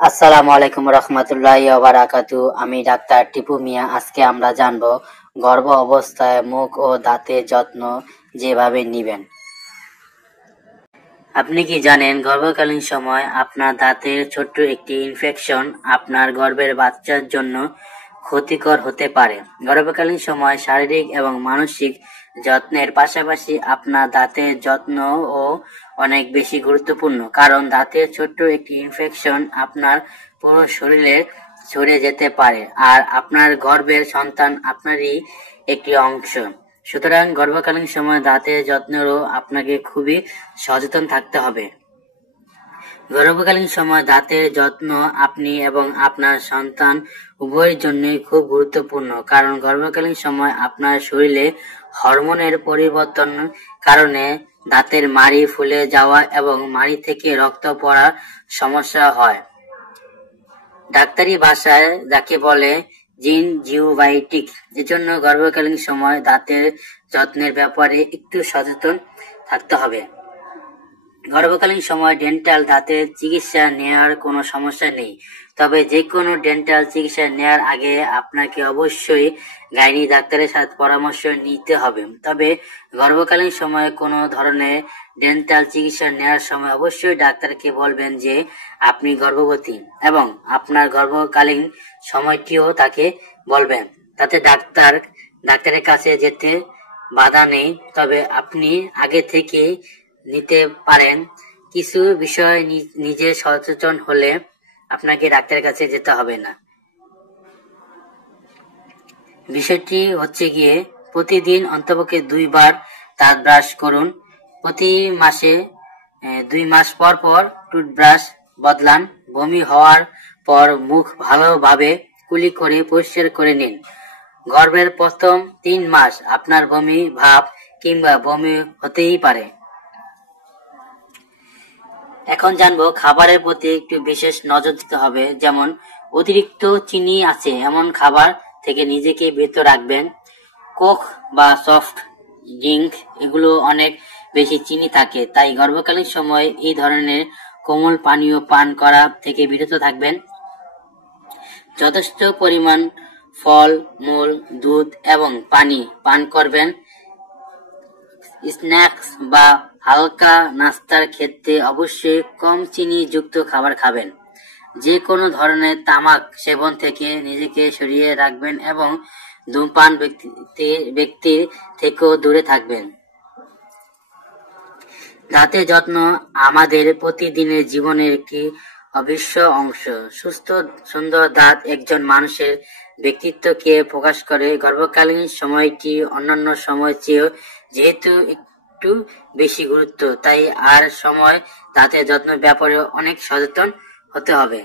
আসসালামু আলাইকুম রহমতুল্লাহি ওয়া বারাকাতু। আমি ডাক্তার টিপু মিয়া। আজকে আমরা জানবো গর্ভ অবস্থায় মুখ ও দাঁতের যত্ন যেভাবে নিবেন। আপনি কি জানেন গর্ভকালীন সময় আপনার দাঁতের ছোট্ট একটি ইনফেকশন আপনার গর্ভের বাচ্চার জন্য ক্ষতিকর হতে পারে। গর্ভকালীন সময় শারীরিক এবং মানসিক যত্নের পাশাপাশি আপনার দাঁতের যত্নও অনেক বেশি গুরুত্বপূর্ণ, কারণ দাঁতের ছোট্ট একটি ইনফেকশন আপনার পুরো শরীরে ছড়িয়ে যেতে পারে আর আপনার গর্ভের সন্তান আপনারই একটি অংশ। সুতরাং গর্ভকালীন সময় দাঁতের যত্নেরও আপনাকে খুবই সচেতন থাকতে হবে। গর্ভকালীন সময় দাঁতের যত্ন আপনি এবং আপনার সন্তান উভয়ের জন্যই খুব গুরুত্বপূর্ণ, কারণ গর্ভকালীন সময় আপনার শরীরে হরমোনের পরিবর্তন কারণে দাঁতের মাড়ি ফুলে যাওয়া এবং মাড়ি থেকে রক্ত পড়ার সমস্যা হয়। ডাক্তারি ভাষায় যাকে বলে জিনজিওভাইটিক। এজন্য গর্ভকালীন সময় দাঁতের যত্নের ব্যাপারে একটু সচেতন থাকতে হবে। গর্ভকালীন সময় ডেন্টাল দাঁতের চিকিৎসা নেওয়ার কোনো সমস্যা নেই, তবে যে কোনো ডেন্টাল চিকিৎসা নেওয়ার আগে আপনাকে অবশ্যই গাইনি ডাক্তারের সাথে পরামর্শ নিতে হবে। তবে গর্ভকালীন সময়ে কোনো ধরনের ডেন্টাল চিকিৎসা নেওয়ার সময় অবশ্যই ডাক্তারকে বলবেন যে আপনি গর্ভবতী এবং আপনার গর্ভকালীন সময়টিও তাকে বলবেন, তাতে ডাক্তারের কাছে যেতে বাধা নেই। তবে আপনি আগে থেকে নিতে পারেন। কিছু বিষয় নিজে সচেতন হলে আপনাকে ডাক্তারের কাছে যেতে হবে না। বিষয়টি হচ্ছে গিয়ে প্রতিদিন অন্তপক্ষে 2 বার দাঁত ব্রাশ করুন। প্রতি মাসে 2 মাস পর পর টুথব্রাশ বদলান। বমি হওয়ার পর মুখ ভালোভাবে কুলি করে পরিষ্কার করে নিন। গর্ভের প্রথম 3 মাস আপনার বমি ভাব কিংবা বমি হতেই পারে। এখন জানবো খাবারের প্রতি একটু বিশেষ নজর দিতে হবে, যেমন অতিরিক্ত চিনি আছে এমন খাবার থেকে নিজেকে বিরত রাখবেন। কোক বা সফট ড্রিঙ্ক এগুলো অনেক বেশি চিনি থাকে, তাই গর্ভকালীন সময় এই ধরনের কোমল পানীয় পান করা থেকে বিরত থাকবেন। যথেষ্ট পরিমাণ ফল মূল দুধ এবং পানি পান করবেন। স্ন্যাক্স বা হালকা নাস্তার ক্ষেত্রে অবশ্যই কম চিনি যুক্ত খাবার খাবেন। যে কোনো ধরনের তামাক সেবন থেকে নিজেকে সরিয়ে রাখবেন এবং ধূমপান ব্যক্তির থেকেও দূরে থাকবেন। দাঁতের যত্ন আমাদের প্রতিদিনের জীবনের একটি অবিশ্ব অংশ। সুস্থ সুন্দর দাঁত একজন মানুষের ব্যক্তিত্বকে প্রকাশ করে। গর্ভকালীন সময়টি অন্যান্য সময় চেয়ে যেহেতু একটু বেশি গুরুত্ব, তাই আর সময় দাঁতের যত্নের ব্যাপারে অনেক সচেতন হতে হবে।